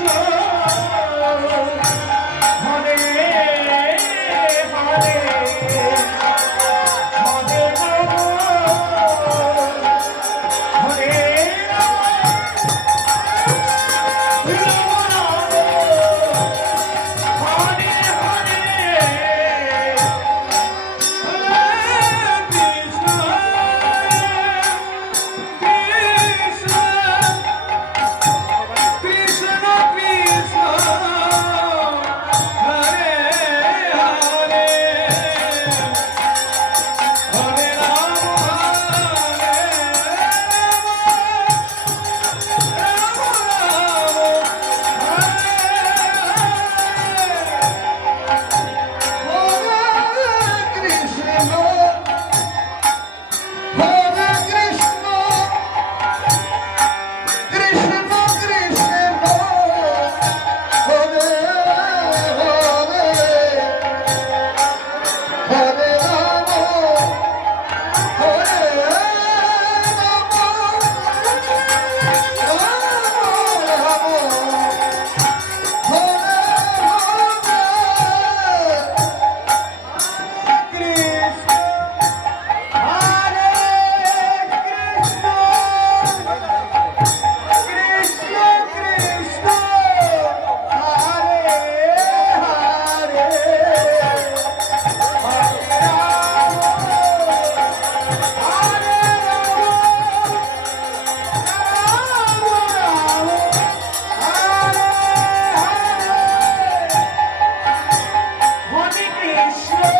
Christmas. Oh. Krishna. Yes.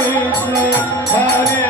Hare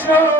Krishna.